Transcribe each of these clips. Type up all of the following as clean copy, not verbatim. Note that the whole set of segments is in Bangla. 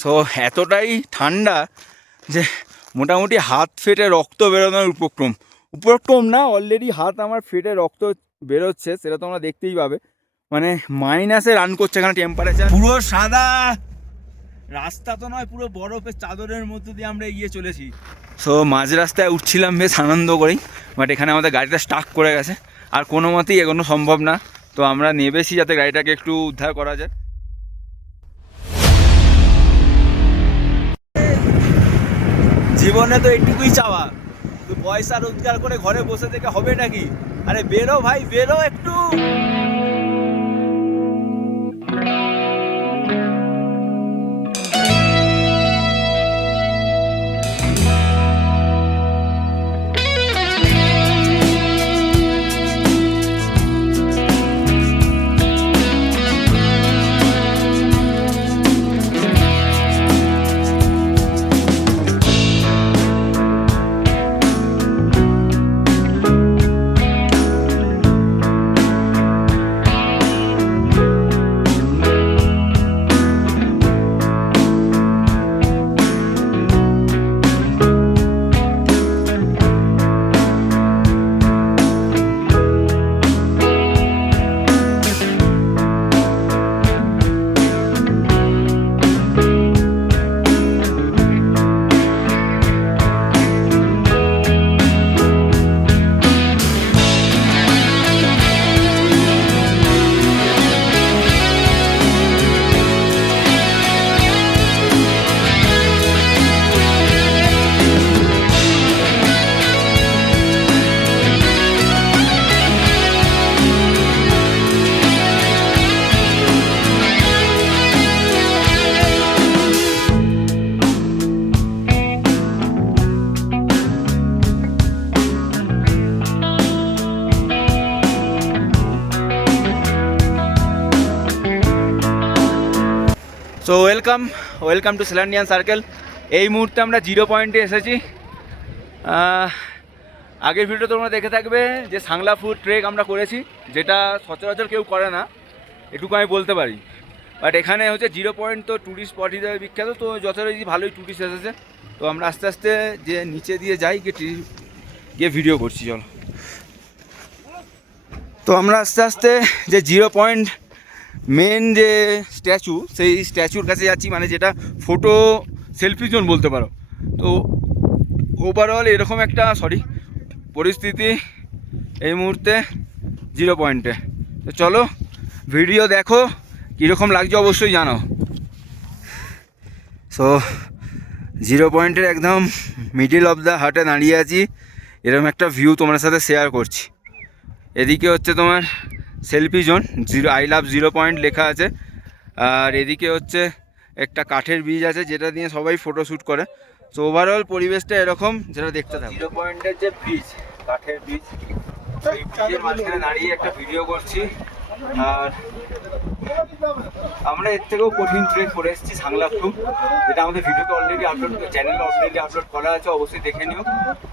সো এতটাই ঠান্ডা যে মোটামুটি হাত ফেটে রক্ত বেরোনোর উপক্রম না, অলরেডি হাত আমার ফেটে রক্ত বেরোচ্ছে, সেটা তোমরা দেখতেই পাবে। মানে মাইনাসে রান করছে এখানে টেম্পারেচার। পুরো সাদা রাস্তা তো নয়, পুরো বরফের চাদরের মধ্যে দিয়ে আমরা এগিয়ে চলেছি। সো মাঝ রাস্তায় উঠছিলাম বেশ আনন্দ করেই, বাট এখানে আমাদের গাড়িটা স্টাক করে গেছে, আর কোনো মতেই এগোনো সম্ভব না। তো আমরা নেবেছি যাতে গাড়িটাকে একটু উদ্ধার করা যায়। জীবনে তো এইটুকুই চাওয়া, তো পয়সা রোজগার করে ঘরে বসে থেকে হবে নাকি? আরে বেরো ভাই, বেরো একটু। So welcome to Selandian circle. এই মুহূর্তে আমরা 0 পয়েন্টে এসেছি। আগের ভিডিও তোমরা দেখে থাকবে যে সাংলাফু ট্রেক আমরা করেছি, যেটা সচরাচর কেউ করে না, এটুকু আমি বলতে পারি। বাট এখানে হচ্ছে 0 পয়েন্ট তো ট্যুরিস্ট স্পট হিসেবে বিখ্যাত, তো যথারীতি ভালোই ট্যুরিস্ট এসেছে। তো আমরা আস্তে আস্তে যে নিচে দিয়ে যাই গিয়ে ভিডিও করছি, চলো। তো আমরা আস্তে আস্তে যে 0 পয়েন্ট মেন যে স্ট্যাচু, সেই স্ট্যাচুর কাছে যাচ্ছি, মানে যেটা ফটো সেলফি জোন বলতে পারো। তো ওভারঅল এরকম একটা পরিস্থিতি এই মুহূর্তে 0 পয়েন্টে। তো চলো ভিডিও দেখো, কীরকম লাগছে অবশ্যই জানাও। সো 0 পয়েন্টের একদম মিডিল অফ দ্য হাটে দাঁড়িয়ে আছি, এরকম একটা ভিউ তোমার সাথে শেয়ার করছি। এদিকে হচ্ছে তোমার selfie zone, I love 0 point লেখা আছে, আর এদিকে হচ্ছে একটা কাঠের ব্রিজ আছে যেটা দিয়ে সবাই ফটোশ্যুট করে। তো ওভারঅল পরিবেশটা এরকম, যেটা দেখতে থাকো। 0 পয়েন্টের যে ব্রিজ, কাঠের ব্রিজ, এই ব্রিজের মাঝখানে দাঁড়িয়ে একটা ভিডিও করছি। আর আমরা এর থেকেও কঠিন ট্রেক করে এসেছি সাংলাফু, যেটা আমাদের ভিডিওতে অলরেডি চ্যানেলে অলরেডি আপলোড করা আছে, অবশ্যই দেখে নিও।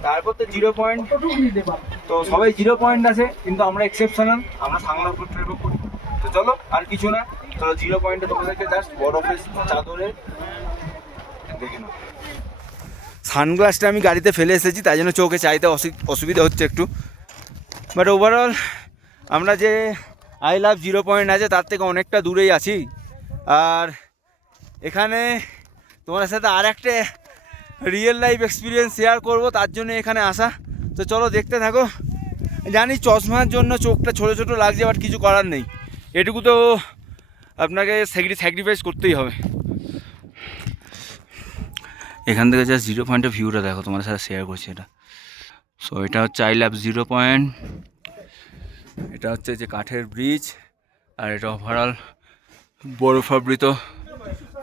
তারপর তো 0 পয়েন্ট, তো সবাই 0 পয়েন্ট আছে, কিন্তু আমরা এক্সেপশনাল, আমরা সাংলাফু ট্রেকও করি। তো চলো, আর কিছু না, চলো 0 পয়েন্টে তোমাদেরকে জাস্ট বরফের চাদরে দেখে নাও। সানগ্লাসটা আমি গাড়িতে ফেলে এসেছি, তাই জন্য চোখে চাইতে অসুবিধা হচ্ছে একটু। বাট ওভারঅল আমরা যে আই লাভ 0 পয়েন্ট আছে তার থেকে অনেকটা দূরেই আছি। আর এখানে তোমার সাথে আর একটা রিয়েল লাইফ এক্সপিরিয়েন্স শেয়ার করবো, তার জন্য এখানে আসা। তো চলো দেখতে থাকো। জানি চশমার জন্য চোখটা ছোটো ছোটো লাগছে, বাট কিছু করার নেই, এটুকু তো আপনাকে স্যাক্রিফাইস করতেই হবে। এখান থেকে জাস্ট 0 পয়েন্টের ভিউটা দেখো, তোমাদের সাথে শেয়ার করছি এটা। সো এটা হচ্ছে আই লাভ 0 পয়েন্ট, এটা হচ্ছে যে কাঠের ব্রিজ, আর এটা ওভারঅল বরফাবৃত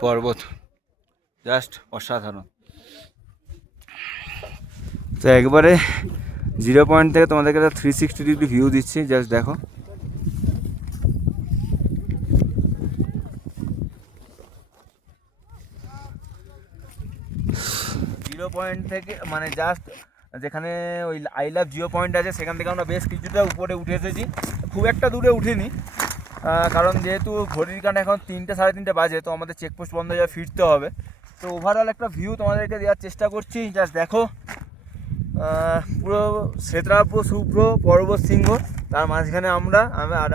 পর্বত, জাস্ট অসাধারণ। তো একবারে 0 পয়েন্ট থেকে তোমাদেরকে 360 ডিগ্রি ভিউ দিচ্ছি, জাস্ট দেখো। জিরো পয়েন্ট থেকে মানে জাস্ট যেখানে ওই আই লাভ 0 পয়েন্ট আছে, সেখান থেকে আমরা বেশ কিছুটা উপরে উঠে এসেছি, খুব একটা দূরে উঠিনি, কারণ যেহেতু ঘড়ির কাঁটা এখন 3টে সাড়ে 3টে বাজে, তো আমাদের চেকপোস্ট বন্ধ হয়ে যাবে, ফিরতে হবে। তো ওভারঅল একটা ভিউ তোমাদেরকে দেওয়ার চেষ্টা করছি। জাস্ট দেখো, পুরো শ্বেতাভ শুভ্র পর্বত সিংহ, তার মাঝখানে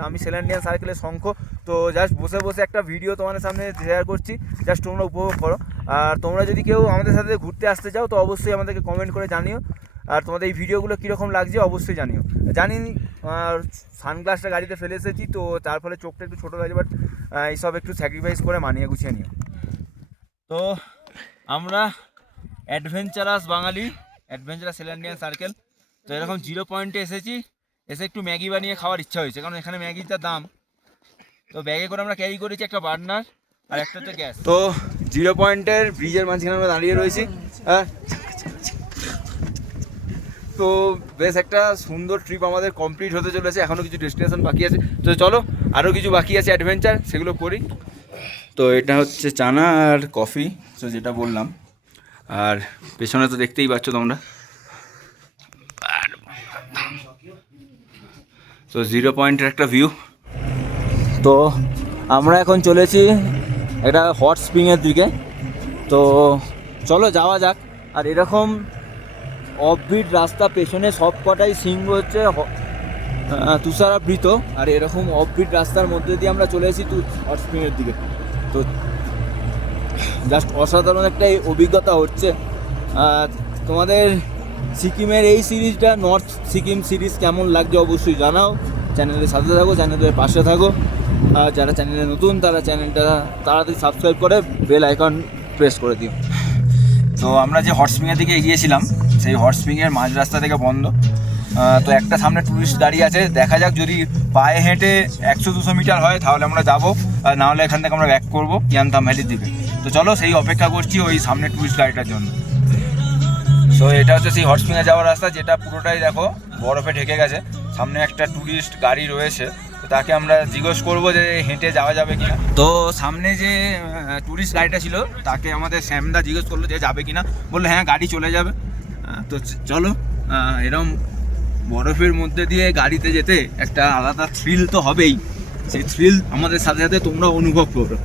আমি সেলান্ডিয়ান সার্কেলের শঙ্খ। তো জাস্ট বসে বসে একটা ভিডিও তোমাদের সামনে শেয়ার করছি, জাস্ট তোমরা উপভোগ করো। আর তোমরা যদি কেউ আমাদের সাথে ঘুরতে আসতে চাও তো অবশ্যই আমাদেরকে কমেন্ট করে জানিও। আর তোমাদের এই ভিডিওগুলো কীরকম লাগছে অবশ্যই জানিও। জানি সানগ্লাসটা গাড়িতে ফেলে এসেছি, তো তার ফলে চোখটা একটু ছোটো লাগছে, বাট এইসব একটু স্যাক্রিফাইস করে মানিয়ে গুছিয়ে নিও। তো আমরা অ্যাডভেঞ্চারাস বাঙালি, অ্যাডভেঞ্চারাস সেলান্ডিয়ান সার্কেল। তো এরকম 0 পয়েন্টে এসে একটু ম্যাগি বানিয়ে খাওয়ার ইচ্ছা হয়েছে, কারণ এখানে ম্যাগির যা দাম। তো ব্যাগে করে আমরা ক্যারি করেছি একটা বার্নার আর একটা হচ্ছে গ্যাস। তো 0 পয়েন্টের ব্রিজের মাঝখানে আমরা দাঁড়িয়ে রয়েছি। হ্যাঁ, তো বেশ একটা সুন্দর ট্রিপ আমাদের কমপ্লিট হতে চলেছে। এখনও কিছু ডেস্টিনেশন বাকি আছে, তো চলো আরও কিছু বাকি আছে অ্যাডভেঞ্চার, সেগুলো করি। তো এটা হচ্ছে চানা আর কফি, তো যেটা বললাম। আর পেছনে তো দেখতেই পাচ্ছ তোমরা। তো 0 পয়েন্টের একটা ভিউ। তো আমরা এখন চলেছি একটা হট স্প্রিংয়ের দিকে, তো চলো যাওয়া যাক। আর এরকম অফবিট রাস্তা, পেছনে সব কটাই সিংহ হচ্ছে তুষারাবৃত, আর এরকম অফবিট রাস্তার মধ্যে দিয়ে আমরা চলে এসেছি হট স্প্রিংয়ের দিকে। তো জাস্ট অসাধারণ একটা অভিজ্ঞতা হচ্ছে। তোমাদের সিকিমের এই সিরিজটা, নর্থ সিকিম সিরিজ কেমন লাগছে অবশ্যই জানাও। চ্যানেলের সাথে থাকো, চ্যানেলের পাশে থাকো। আর যারা চ্যানেলে নতুন তারা চ্যানেলটা তাড়াতাড়ি সাবস্ক্রাইব করে বেল আইকন প্রেস করে দিও। তো আমরা যে হট স্প্রিংয়ের দিকে এগিয়েছিলাম, সেই হট স্প্রিংয়ের মাঝ রাস্তা থেকে বন্ধ। তো একটা সামনে টুরিস্ট গাড়ি আছে, দেখা যাক যদি পায়ে হেঁটে 100-200 মিটার হয় তাহলে আমরা যাবো, আর নাহলে এখান থেকে আমরা ব্যাক করবো ইয়ানতাম ভ্যালির দিকে। তো চলো সেই অপেক্ষা করছি ওই সামনে টুরিস্ট গাড়িটার জন্য। সো এটা হচ্ছে সেই হট স্প্রিংয়ে যাওয়ার রাস্তা, যেটা পুরোটাই দেখো বরফে ঢেকে গেছে। সামনে একটা টুরিস্ট গাড়ি রয়েছে, তো তাকে আমরা জিজ্ঞেস করবো যে হেঁটে যাওয়া যাবে কিনা। তো সামনে যে টুরিস্ট গাড়িটা ছিল তাকে আমাদের শ্যামদা জিজ্ঞেস করলো যে যাবে কিনা, বললো হ্যাঁ গাড়ি চলে যাবে। তো চলো, এরম বরফের মধ্যে দিয়ে গাড়িতে যেতে একটা আলাদা থ্রিল তো হবেই, সেই থ্রিল আমাদের সাথে সাথে তোমরা অনুভব করো।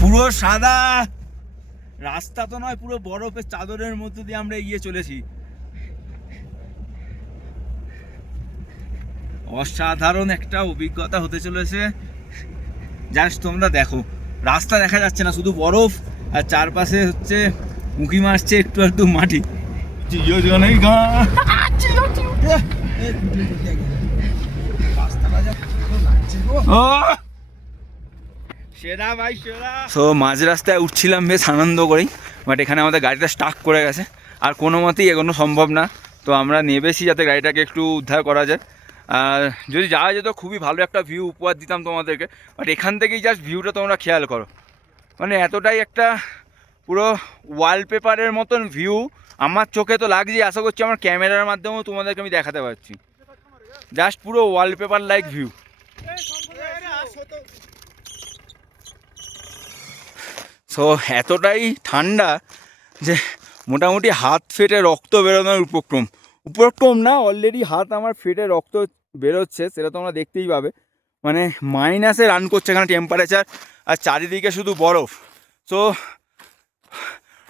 পুরো সাদা রাস্তা তো নয়, পুরো বরফের চাদরের মধ্যে দিয়ে আমরা এগিয়ে চলেছি। অসাধারণ একটা অভিজ্ঞতা হতে চলেছে। জাস্ট তোমরা দেখো, রাস্তা দেখা যাচ্ছে না, শুধু বরফ, আর চারপাশে হচ্ছে উঁকি মারছে একটু একটু মাটি। সেরা ভাই সেরা। সো মাঝ রাস্তায় উঠছিলাম বেশ আনন্দ করেই, বাট এখানে আমাদের গাড়িটা স্টাক করে গেছে, আর কোনো মতেই এগোনো সম্ভব না। তো আমরা নেবেছি যাতে গাড়িটাকে একটু উদ্ধার করা যায়। আর যদি যাওয়া যেত খুবই ভালো একটা ভিউ উপহার দিতাম তোমাদেরকে, বাট এখান থেকেই জাস্ট ভিউটা তোমরা খেয়াল করো, মানে এতটাই একটা পুরো ওয়ালপেপারের মতন ভিউ আমার চোখে তো লাগছে। আশা করছি আমার ক্যামেরার মাধ্যমেও তোমাদেরকে আমি দেখাতে পারছি। জাস্ট পুরো ওয়ালপেপার লাইক ভিউ। সো এতটাই ঠান্ডা যে মোটামুটি হাত ফেটে রক্ত বেরোনোর উপক্রম না, অলরেডি হাত আমার ফেটে রক্ত বেরোচ্ছে, সেটা তোমরা দেখতেই পাবে। মানে মাইনাসে রান করছে এখানে টেম্পারেচার, আর চারিদিকে শুধু বরফ। সো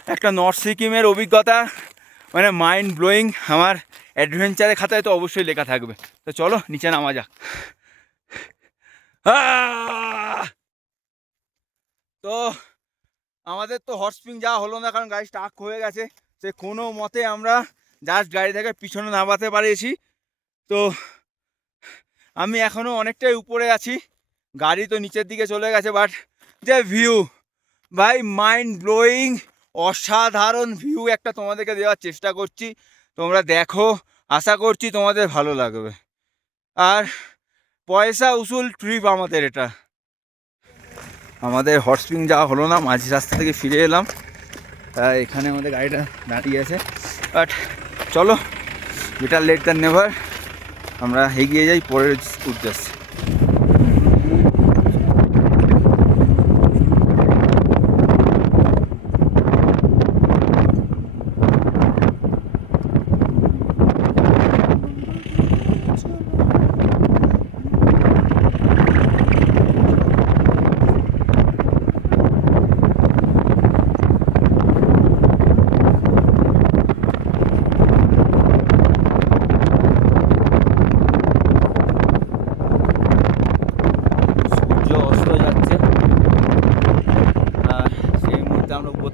একটা নর্থ সিকিমের অভিজ্ঞতা, মানে মাইন্ড ব্লোয়িং। আমার অ্যাডভেঞ্চারের খাতায় তো অবশ্যই লেখা থাকবে। তো চলো নিচে নামা যাক। তো আমাদের তো হট স্প্রিং যাওয়া হলো না, কারণ গাড়ি স্টাক হয়ে গেছে। সে কোনো মতে আমরা জাস্ট গাড়ি থেকে পিছনে নামাতে পারিয়েছি। তো আমি এখনও অনেকটাই উপরে আছি, গাড়ি তো নিচের দিকে চলে গেছে, বাট যে ভিউ ভাই মাইন্ড ব্লোয়িং, অসাধারণ ভিউ একটা তোমাদেরকে দেওয়ার চেষ্টা করছি। তোমরা দেখো, আশা করছি তোমাদের ভালো লাগবে। আর পয়সা উসুল ট্রিপ আমাদের এটা। আমাদের হট স্প্রিং যাওয়া হলো না, মাঝি রাস্তা থেকে ফিরে এলাম। এখানে আমাদের গাড়িটা দাঁড়িয়ে আছে, বাট চলো বেটার লেট দ্যান নেভার, আমরা এগিয়ে যাই পরের উদ্দেশ্যে।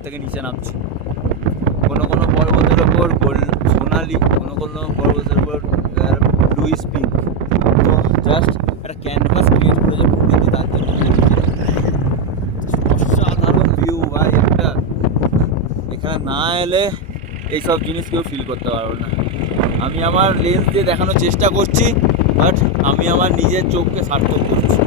থেকে নিচে নামছি। কোনো কোনো পর্বতের ওপর সোনালি, কোনো কোনো পর্বতের ওপর লুইস পিঙ্ক। তো জাস্ট একটা ক্যানভাস ক্রিয়েট করেছে প্রকৃতি, তার জন্য অসাধারণ ভিউ ভাই একটা। এখানে না এলে এইসব জিনিস কেউ ফিল করতে পারবো না। আমি আমার লেন্স দিয়ে দেখানোর চেষ্টা করছি, বাট আমি আমার নিজের চোখকে সার্থক করছি।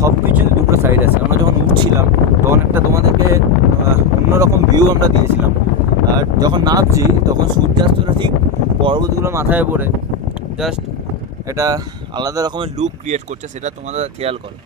সব কিছুর দুটো সাইড আছে। আমরা যখন উঠছিলাম তখন একটা তোমাদেরকে অন্যরকম ভিউ আমরা দিয়েছিলাম, আর যখন নামছি তখন সূর্যাস্তটা ঠিক পর্বতগুলো মাথায় পড়ে জাস্ট একটা আলাদা রকমের লুক ক্রিয়েট করছে, সেটা তোমাদের খেয়াল করো।